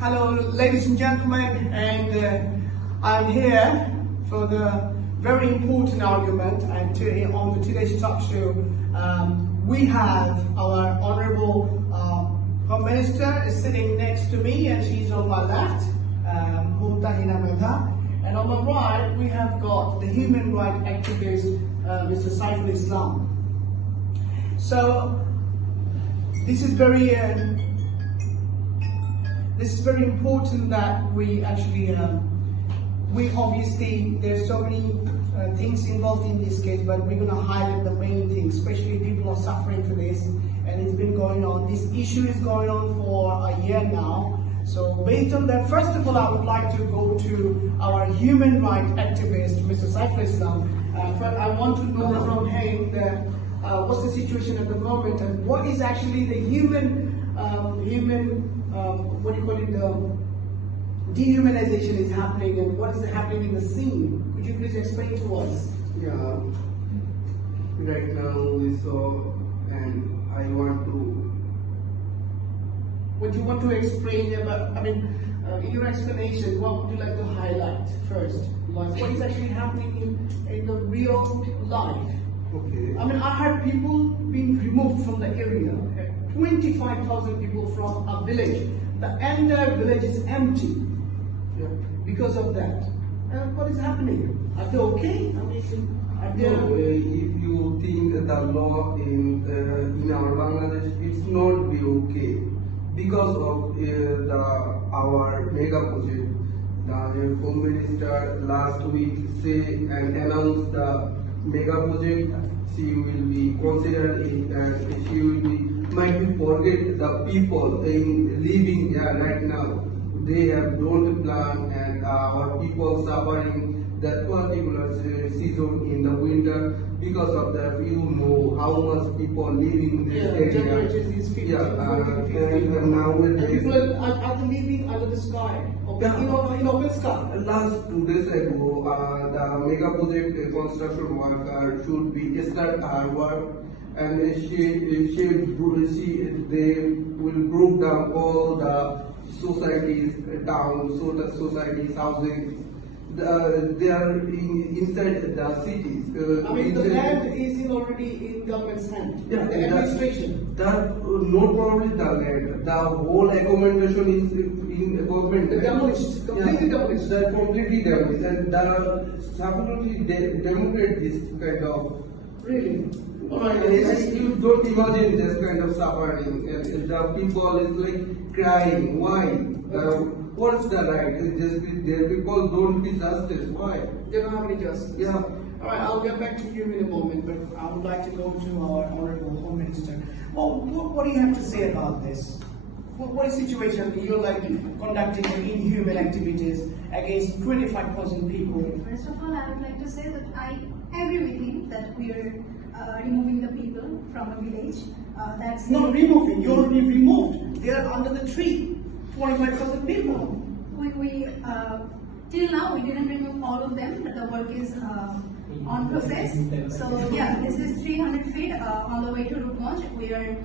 Hello, ladies and gentlemen, and I'm here for the very important argument. And on today's talk show, we have our Honourable Home Minister is sitting next to me, and she's on my left, and on my right we have got the human rights activist, Mr. Saiful Islam. So this is very important that we actually, we obviously, there's so many things involved in this case, but we're going to highlight the main things, especially people are suffering for this, and it's been going on. This issue is going on for a year now. So based on that, first of all, I would like to go to our human rights activist, Mr. Saiful Islam. I want to know from him that, what's the situation at the moment, and what is actually the what do you call it, dehumanization is happening, and what is happening in the scene. Could you please explain to us? Yeah, right now we saw, and I want to. What do you want to explain about, in your explanation, what would you like to highlight first? Like, what is actually happening in the real life? Okay. I heard people being removed from the area. 25,000 people from a village. The entire village is empty because of that. What is happening? Are they okay? If you think the law in our Bangladesh, it's not be okay because of our mega project. The Home Minister last week say and announced the mega project. She will be considered it, and she will be might be forget the people in living there right now. They have don't plan, and our people suffering that particular season in the winter because of that. You know how much people living in this area. Temperatures is 50, and nowadays people are living under the sky, in open sky. Last 2 days ago, the mega project construction worker should be start her work, and they will break down all the societies, towns, societies, housing. They are inside the cities. The land is already in government's hand. Yeah, the administration. Not probably the land. The whole accommodation is in government. Demolished, completely demolished. They're completely demolished, and they absolutely demonstrate this kind of. Really? You don't imagine this kind of suffering. The people is like crying. Why? What's the right? Their people don't be justice. Why? They don't have any justice. Yeah. Alright, I'll get back to you in a moment, but I would like to go to our Honourable Home Minister. Well, what do you have to say about this? What is the situation? You're like conducting inhuman activities against 25,000 people. First of all, I would like to say that I agree with him that we are removing the people from a village. That's not removing, you're already removed. They are under the tree. 25,000 people. We till now we didn't remove all of them, but the work is on process. So yeah, this is 300 feet on the way to Rupganj. We are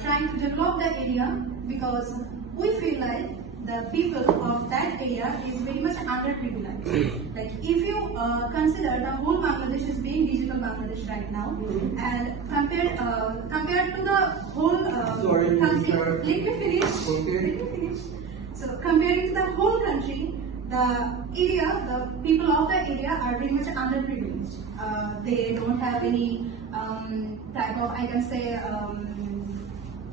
trying to develop the area because we feel like the people of that area is very much underprivileged. Like if you consider the whole Bangladesh is being digital Bangladesh right now, and compared to the whole country, let me finish. Okay. So comparing to the whole country, the people of the area are very much underprivileged. They don't have any type of, I can say,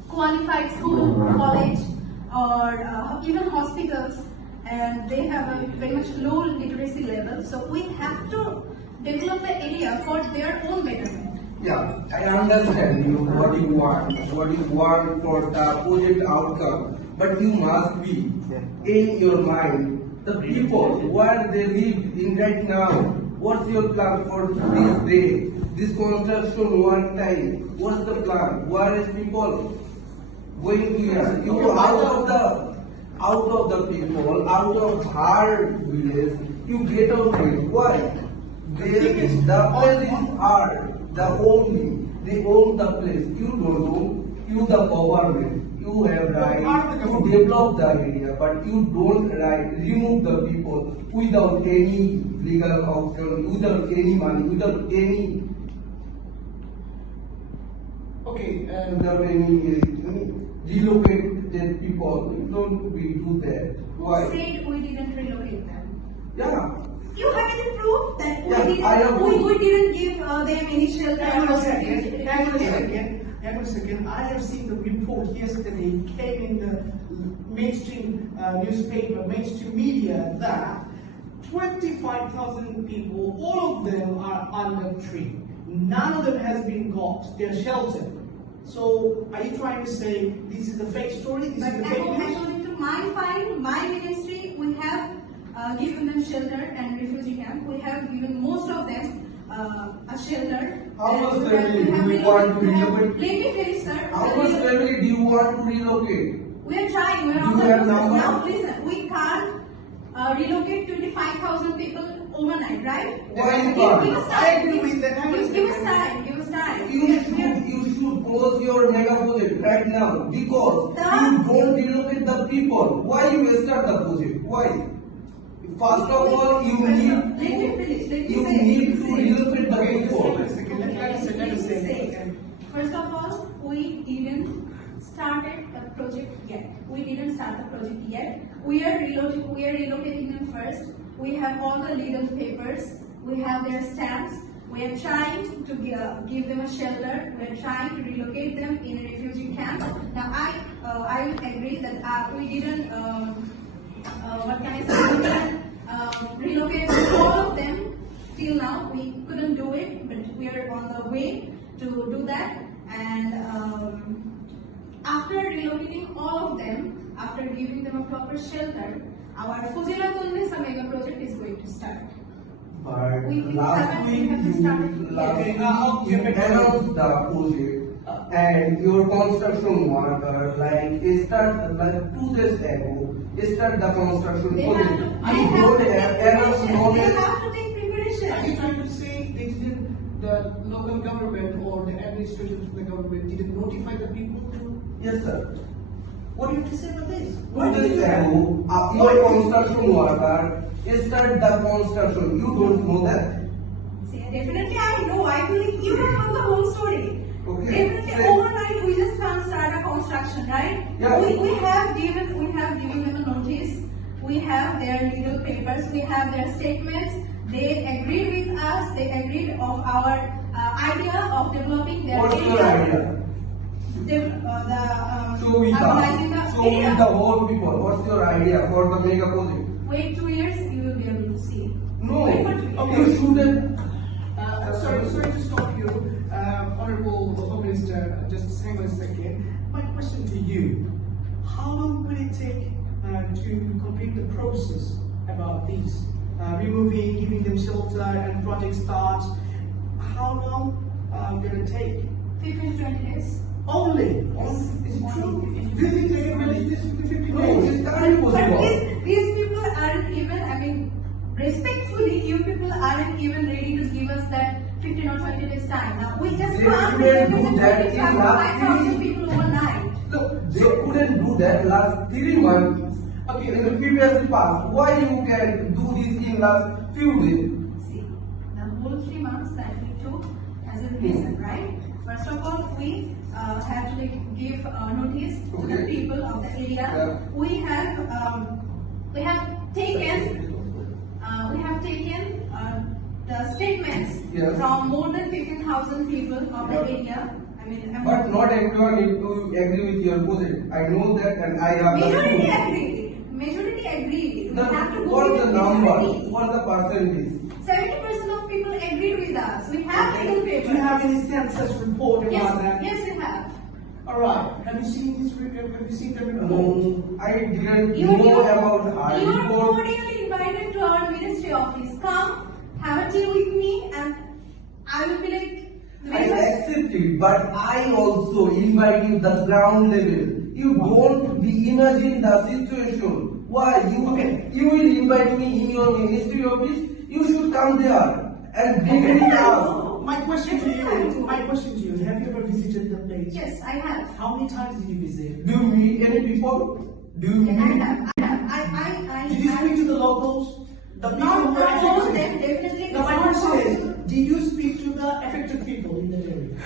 qualified school, college, or even hospitals, and they have a very much low literacy level. So we have to develop the area for their own betterment. Yeah, I understand what you want for the project outcome, but you must be in your mind the people where they live in right now. What's your plan for this day, this construction one time? What's the plan? Where is people going here? You go out of the people, out of our village. You get out of it. Why? The place is ours. They own the place. You don't know. You the government. You have right Part of the to government. develop the area, but you don't right remove the people without any legal option, without any money, without any Okay, without any relocate the people. You don't we do that. Who Why? said we didn't relocate them? Yeah. You have any proof that Yeah, I have we didn't give them any shelter? hang on or a second. security? Hang on a second. Hang on a second. I have seen the report yesterday, came in the mainstream newspaper, mainstream media, that 25,000 people, all of them are under tree. None of them has been got their shelter. So, are you trying to say this is a fake story? This But is a fake news? according to my file, my ministry, we have given them shelter and refugee camp. We have given most of them a shelter. How And much we family have do you really- want to we have- relocate? Let me finish, sir. How much family do you want to relocate? We are trying. We are Do on you the have process. number? Now, listen. We can't relocate 25,000 people overnight, right? Why you Give can't? us I time. agree with that. Hang on a Give us second. time. Give us time. You should close your mega project right now because you don't relocate the people. Why you start the project? Why? First of all, you Let me need finish. Let me you say. need to relocate the Wait, people. wait a second. Let us say. First of all, we didn't started the project yet. We didn't start the project yet. We are relocating them first. We have all the legal papers. We have their stamps. We are trying to give them a shelter. We are trying to relocate them in a refugee camp. Now, I will agree that we didn't. What can I say? We didn't relocate all of them till now. We couldn't do it, but we are on the way to do that. And after relocating all of them, after giving them a proper shelter, our Fuzila Tulnesa mega project is going to start. But We last haven't- week we haven't started. you Okay, announced the project and your construction worker start 2 days ago start the construction They have project. to, You don't have enough they knowledge. have to take Are you preparation. trying to say they didn't, the local government or the administration of the government didn't notify the people to? Yes, sir. What do you have to say about this? 2 days ago, your construction worker start the construction. You don't know that. See, definitely I know. I believe you don't know the whole story. Okay. Definitely Say- overnight we just can't start a construction, right? Yeah. We have given them a notice. We have their legal papers. We have their statements. They agreed with us. They agreed of our idea of developing their What's your idea? Show with urbanizing us. the Show with area. the whole people. What's your idea for the mega project? Wait 2 years, you will be able to see. No. Wait for 2 years. Okay. You shouldn't. Sorry to stop you, Honorable Home Minister. Just hang on a second. My question to you: how long will it take to complete the process about these removing, giving them shelter, and project starts? How long will it take? 15 to 20 days. Only? Is it true? Do you think they can manage this in 15 No, days? it's not impossible. But these people aren't even, I mean, respectfully, you people aren't even ready to give us that 15 or 20 days time. Now, we just They can't couldn't relocate do the that in 25,000 last people overnight. Look, they couldn't do that last 3 months. Okay. In the previous past, why you can do this in last few days? See, the whole 3 months that we took as a reason, right? First of all, we have to give notice to the Okay. people of the area. Yeah. We have taken the statements Yes. from more than 15,000 people of the Yeah. area. I mean, But not everyone need to agree with your project. I know that and I have majority the agreed. Majority agreed. We have to go What's with the number? majority. What's the percentage? 70% of people agreed with us. We have Okay. legal Do papers. you have any census report about Yes, that? yes, we have. All right. Have you seen this? Have you seen the report? I didn't You know are about our report. cordially invited to our ministry office. Come, have a tea with me, and I will be like the I very accept it, but I also invite you the ground level. You don't be imagine the situation. Why you will invite me in your ministry office? You should come there and bring with us. my question to you. My question to you. Have you ever visited the place? Yes, I have. How many times did you visit? Do you meet any people? Do you I meet? have. I Did you speak to the locals? The people Not who were all of affected? them, definitely. Now my it's not question is, possible. did you speak to the affected people in that area?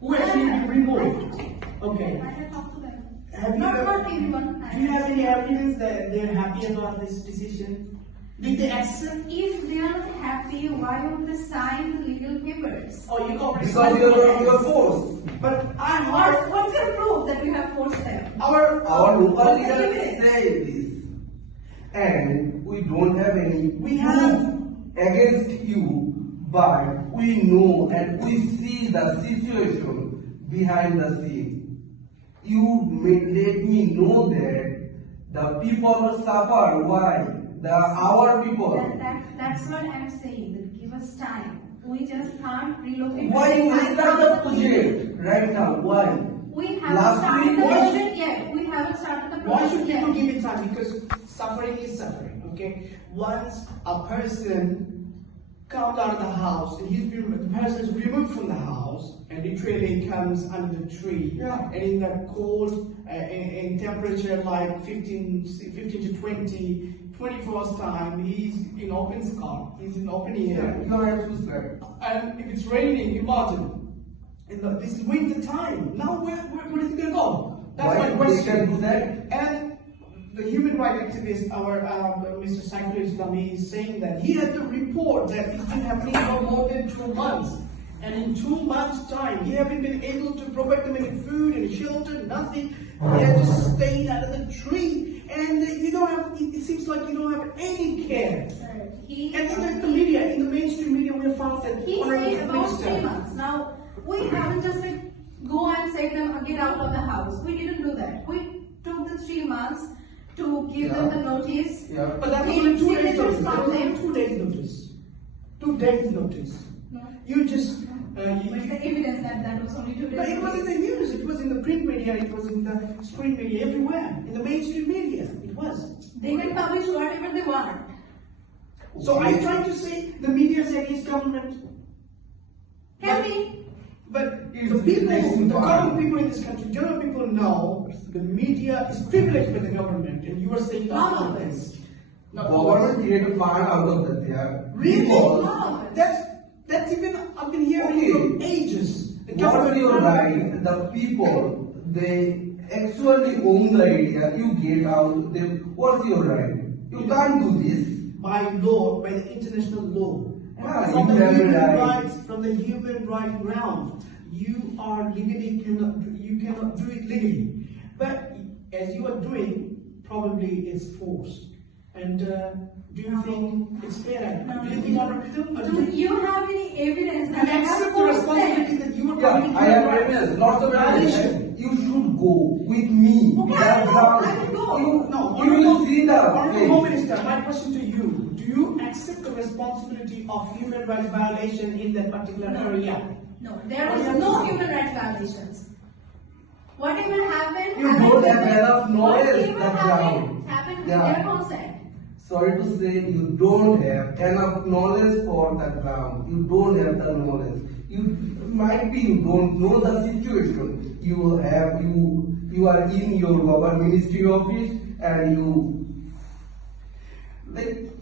Who actually been removed? Okay. I have talked to them. Have you Not ever- everyone. Do you have any evidence that they're happy about this decision? Did they accept? If they are not happy, why don't they sign the legal papers? Or you copied? Because you're forced. But I heard What's your proof that we have forced them? Our local What's the leaders evidence? say this. And we don't have any We have- proof against you, but we know and we see the situation behind the scene. You let me know that the people suffer. Why? Our people. That's what I'm saying. That give us time. We just can't relocate. Why you 5,000 start the people. project right now? Why? We haven't Last started week, the why project yet. We haven't started the Why project should yet. people give it time? Because suffering is suffering, okay? Once a person comes out of the house and the person is removed from the house and literally comes under the tree, Yeah. and in that cold, in temperature like 15 to 20, 24 time, he's in open sky, he's in open air. You have to say. And if it's raining, imagine. This is winter time. Now where is it going to go? That's Why my they question. can do that? And the human rights activist, our Mr. Saiful Islami, is saying that he has to report that it's been happening for more than 2 months. And in 2 months' time, he haven't been able to provide them any food, any shelter, nothing. They have just stayed under the tree. And you don't have, it seems like you don't have any care. He And in the media, in the mainstream media, we have found that He Honorable said about Minister- 3 months. Now, we haven't just like go and say them get out of the house. We didn't do that. We took the 3 months to give them the notice. Yeah. But that was We only 2 days signatures notice. That from was only them. 2 days notice. 2 days notice. No. You just. What's the evidence that that was only 2 days? But it was in the news. It was in the print media. It was in the screen media. Everywhere. In the mainstream media. It was. They can publish whatever they want. So are you trying to say the media is against government? Can we? But It's the people, next the to common fine. people in this country, general people know the media is privileged by the government, and you are saying None of otherwise. Not Government created fund out of that there. Really? Because No. That's even I've been hearing Okay. from ages. The what government you funded- right, the people, they actually own the area, you get out, they, what's your right? You can't do this. by law, by the international law. Yeah, From you the have human right. rights, from the human right ground, you are legally you cannot do it legally. But as you are doing, probably it's forced. And do you think it's fair? No. Do you think Do you have any evidence you that I have accept the forced responsibility them? that you are Yeah, committing I have human rights evidence, lots of evidence. violation? You should go with me. Okay, That I will go, ground. I will go. You, No, you will see the Honorable Home face. Minister, my question to you, do you accept the responsibility of human rights violation in that particular area? No, there What do was you have no to say? human rights violations. Whatever happened, You happened don't with have them. enough knowledge Whatever that happened, ground. happened with Yeah. their consent. Sorry to say, you don't have enough knowledge for that ground. You don't have the knowledge. You might be you don't know the situation. You are in your government ministry office and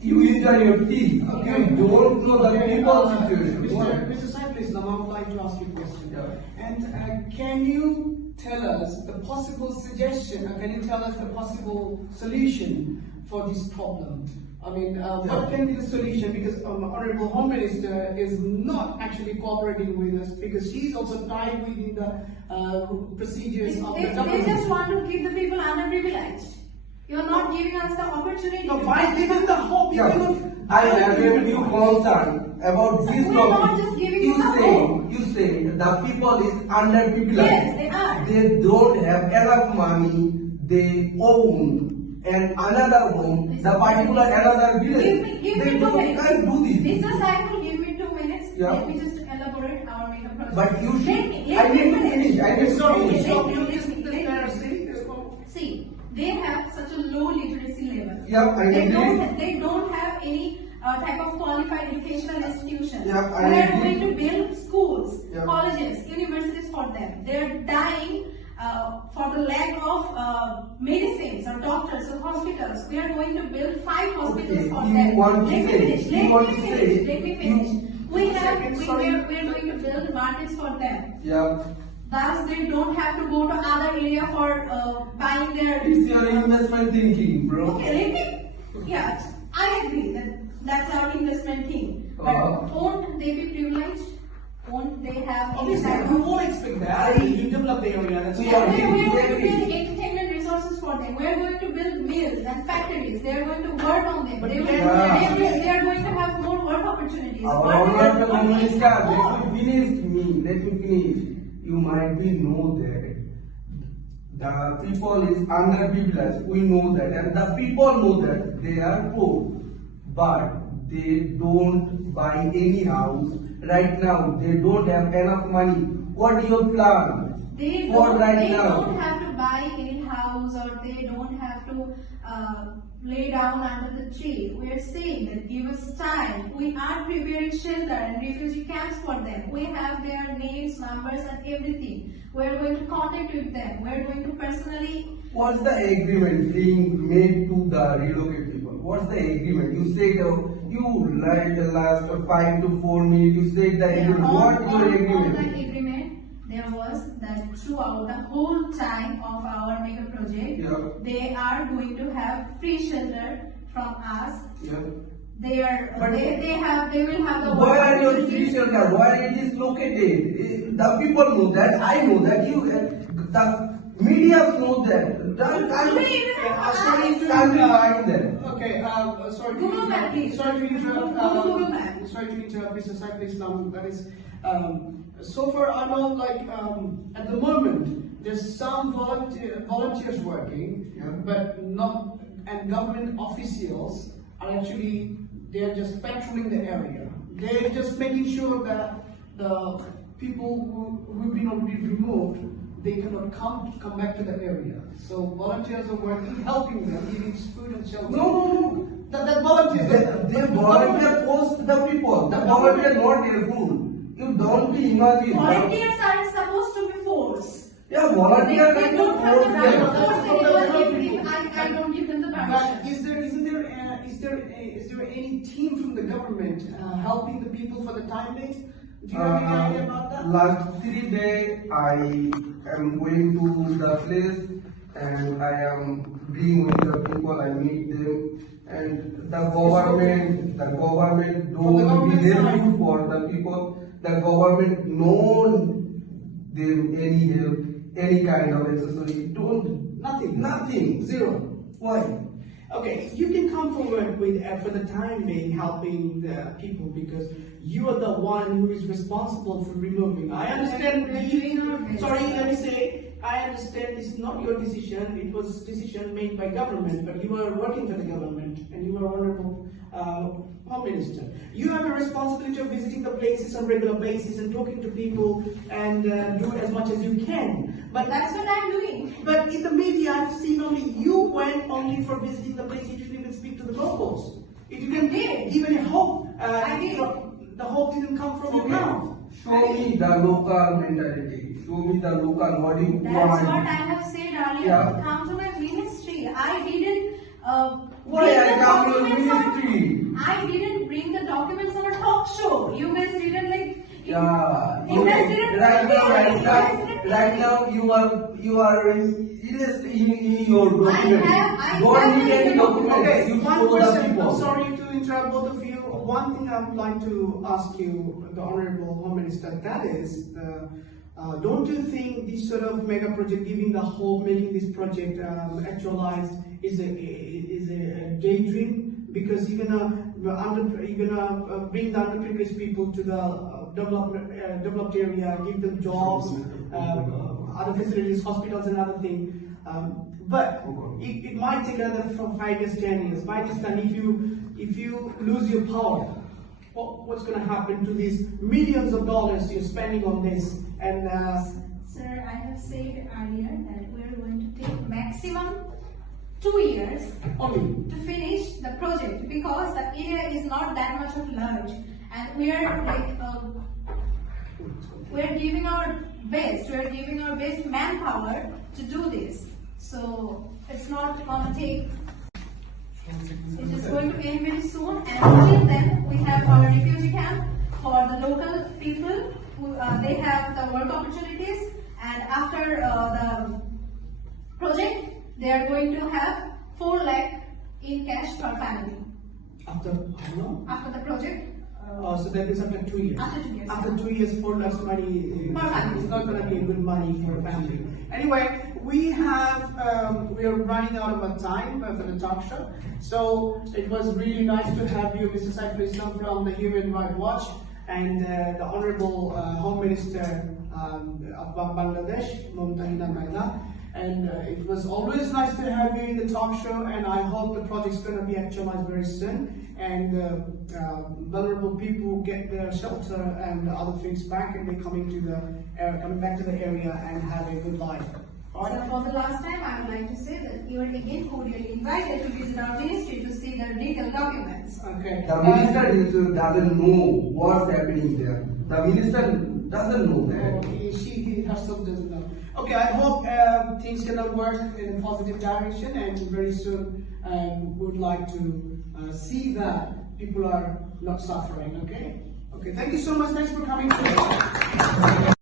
you enjoy your tea. You don't know the people's situation. Mr. Saiful Islam, I would like to ask you a question. Yeah. And can you tell us the possible suggestion, or can you tell us the possible solution for this problem? I mean, what can be the solution? Because Honorable Home Minister is not actually cooperating with us because she's also tied within the procedures of the They government. just want to keep the people underprivileged. You're not giving us the opportunity. No, to- by giving the hope, you Yeah. cannot. I have a few concern about this We are not topic. just giving You you the say, hope. you say the people is underprivileged. Yes, they are. They don't have enough money. They own and another home, the particular another village. Give They me 2 don't minutes. can't do this. Mr. Saiful, give me 2 minutes. Yeah. Let me just elaborate our makeup process. But you should. Let I me need to finish. I need to Stop, finish. stop, you Let me- just let me- let us see. See, they have such a low literacy level. Yeah, I They agree. don't have any type of qualified educational institutions. Yeah, I we are agree. going to build schools, Yeah. colleges, universities for them. They are dying for the lack of medicines or doctors or hospitals. We are going to build 5 hospitals Okay, for you them. want to Let me say- finish. you Let want me to finish. say- Let me you- finish. We are Sorry. going to build markets for them. Yeah. Thus, they don't have to go to other area for buying their. It's your investment thinking, bro. Okay, let me. Yeah, I agree that that's our investment thing. But won't they be privileged? Won't they have any Obviously, type we of? won't expect that. You develop the area. That's We Yeah, are we are going to agree. build entertainment resources for them. We are going to build mills and factories. They are going to work on them. But They, will, yeah. they are going to have more work opportunities. Our What- honorable what we- minister, let me finish. You might be know that the people is underprivileged. We know that, and the people know that they are poor, but they don't buy any house right now. They don't have enough money. What do you plan They for don't, right they now? don't have to buy any house or they don't have to lay down under the tree. We are saying that give us time. We are preparing shelter and refugee camps for them. We have their names, numbers and everything. We are going to contact with them. We are going to personally. What's the agreement being made to the relocate people? What's the agreement? You said you like the last 5 to 4 minutes. You said the agreement. What is your on agreement? that agreement, there was that throughout the whole time of our mega project, Yeah. they are going to have free shelter from us. Yeah. They are. But- They will have the. Where are your opportunities. free shelter? Where it is located? The people know that. I know that. The media know that. sorry to Can't find them. Okay, sorry to Google Map, please. Sorry to interrupt. Google Map. Sorry to interrupt, Mr. Saiful Islam. That is, so far I know, like at the moment, there's some volunteers working, Yeah. but not, and government officials are actually, they are just patrolling the area. They're just making sure that the people who've been already removed, they cannot come back to the area. So volunteers are working, helping them, giving food and shelter. No. That volunteers. They volunteer post the people. The volunteer not helpful. You don't be imagine. Volunteers are supposed to be forced. Yeah, volunteer They kind don't of have the right to force. force anyone I don't give them the But permission. is there any team from the government helping the people for the time being? Do you have any idea about that? Last 3 days, I am going to the place and I am being with the people. I meet them, and the government don't be helpful for the people. The government no them any help, any kind of accessory. Don't nothing. Zero. Why? Okay, you can come forward with for the time being helping the people because you are the one who is responsible for removing. I understand. We're doing our best. Sorry, let me say. I understand this is not your decision. It was a decision made by government, but you are working for the government and you are honorable Home Minister. You have a responsibility of visiting the places on regular basis and talking to people and do as much as you can. But That's what I'm doing. But in the media, I've seen only you went only for visiting the place. You didn't even speak to the locals. You didn't even hope. I did. The hope didn't come from your mouth. Show me the local mentality. Show me the local what you That's what I want. have said earlier. Yeah. Come to my ministry. I didn't. Why bring I the come to your documents on- ministry? I didn't bring the documents on a talk show. You guys didn't like. Yeah, You guys didn't. right now you are in your document. I Don't have need any the documents. Okay, You one show the question. I'm people. sorry to interrupt both of you. One thing I would like to ask you, the Honorable Home Minister, that is, don't you think this sort of mega project, giving the whole, making this project actualized, is a daydream? Because you're gonna bring the underprivileged people to the developed area, give them jobs, other facilities, hospitals, and other things. But it might take another from 5 years, 10 years. By this time, if you lose your power, what's going to happen to these millions of dollars you're spending on this? And Sir, I have said earlier that we are going to take maximum 2 years only to finish the project because the area is not that much of large, and we are like we're giving our best manpower to do this. So it's not gonna take. It is going to end very soon, and until then, we have our refugee camp for the local people who they have the work opportunities, and after the project, they are going to have 4 lakh in cash per family. After how long? After the project. So that is after 2 years. After 2 years. After 2 years, 4 lakhs money. Per family. It's not going to be good money for a family. Anyway, we are running out of our time for the talk show. So it was really nice to have you, Mr. Saiful Islam from the Human Rights Watch, and the Honorable Home Minister of Bangladesh, Mumtahina Maila. And it was always nice to have you in the talk show, and I hope the project's going to be actualized very soon, and vulnerable people get their shelter and other things back, and they're coming back to the area and have a good life. So for the last time, I would like to say that you are again cordially invited to visit our ministry to see the detailed documents. Okay. The minister doesn't know what's happening there. The minister doesn't know that. He herself doesn't know. Okay, I hope things gonna work in a positive direction, and very soon we would like to see that people are not suffering. Okay. Okay. Thank you so much. Thanks for coming.